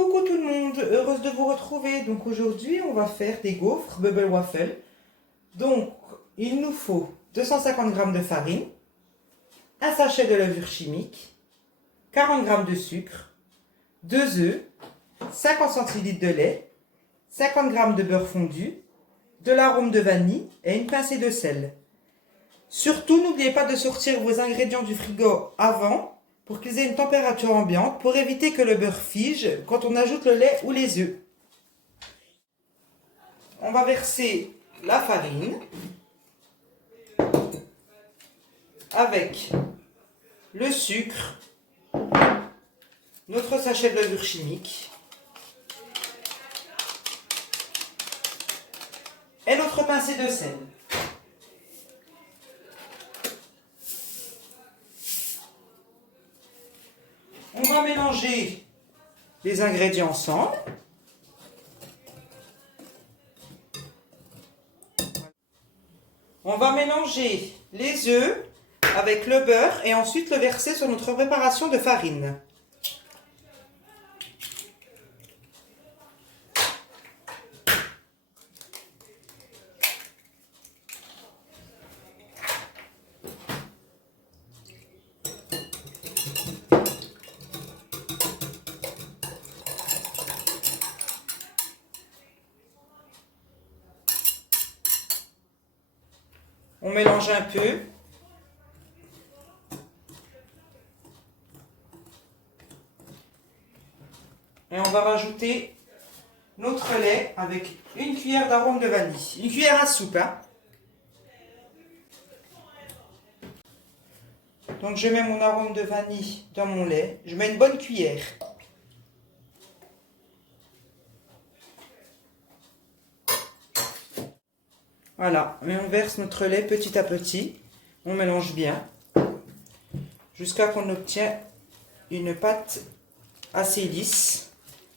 Coucou tout le monde, heureuse de vous retrouver. Donc aujourd'hui, on va faire des gaufres Bubble Waffle. Donc, il nous faut 250 g de farine, un sachet de levure chimique, 40 g de sucre, 2 œufs, 50 centilitres de lait, 50 g de beurre fondu, de l'arôme de vanille et une pincée de sel. Surtout, n'oubliez pas de sortir vos ingrédients du frigo avant pour qu'ils aient une température ambiante pour éviter que le beurre fige quand on ajoute le lait ou les œufs. On va verser la farine avec le sucre, notre sachet de levure chimique et notre pincée de sel. On va mélanger les ingrédients ensemble. On va mélanger les œufs avec le beurre et ensuite le verser sur notre préparation de farine. On mélange un peu. Et on va rajouter notre lait avec une cuillère d'arôme de vanille. Une cuillère à soupe, hein. Donc je mets mon arôme de vanille dans mon lait. Je mets une bonne cuillère. Voilà, et on verse notre lait petit à petit. On mélange bien jusqu'à qu'on obtienne une pâte assez lisse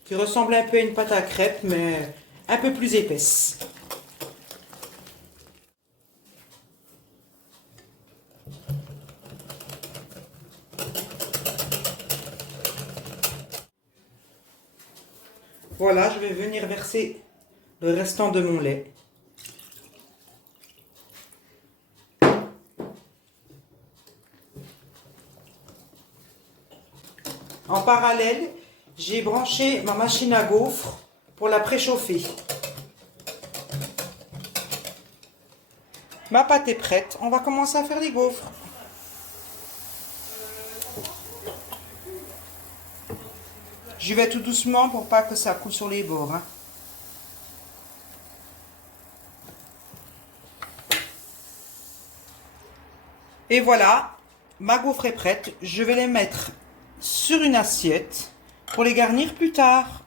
qui ressemble un peu à une pâte à crêpes mais un peu plus épaisse. Voilà, je vais venir verser le restant de mon lait. En parallèle, j'ai branché ma machine à gaufres pour la préchauffer. Ma pâte est prête, on va commencer à faire les gaufres. J'y vais tout doucement pour pas que ça coule sur les bords, hein. Et voilà, ma gaufre est prête. Je vais les mettre sur une assiette pour les garnir plus tard.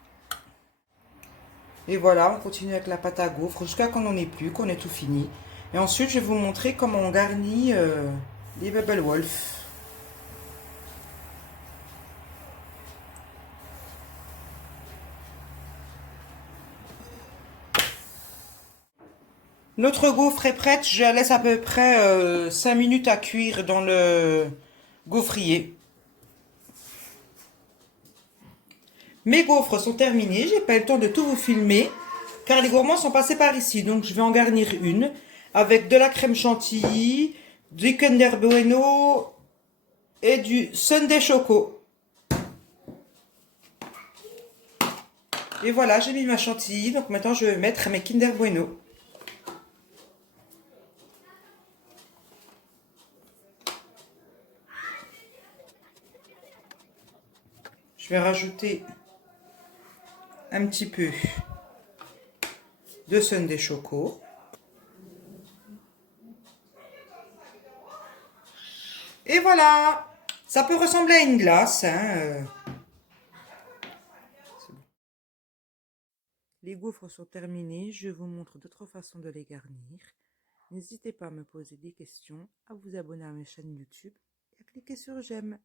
Et voilà, on continue avec la pâte à gaufres jusqu'à qu'on n'en ait plus, qu'on ait tout fini. Et ensuite, je vais vous montrer comment on garnit les Bubble Wolf. Notre gaufre est prête, je la laisse à peu près 5 minutes à cuire dans le gaufrier. Mes gaufres sont terminées, j'ai pas eu le temps de tout vous filmer, car les gourmands sont passés par ici. Donc je vais en garnir une avec de la crème chantilly, du Kinder Bueno et du Sundae Choco. Et voilà, j'ai mis ma chantilly, donc maintenant je vais mettre mes Kinder Bueno. Je vais rajouter un petit peu de Sundae Choco. Et voilà, ça peut ressembler à une glace, hein. Les gaufres sont terminées, je vous montre d'autres façons de les garnir. N'hésitez pas à me poser des questions, à vous abonner à ma chaîne YouTube et à cliquer sur j'aime.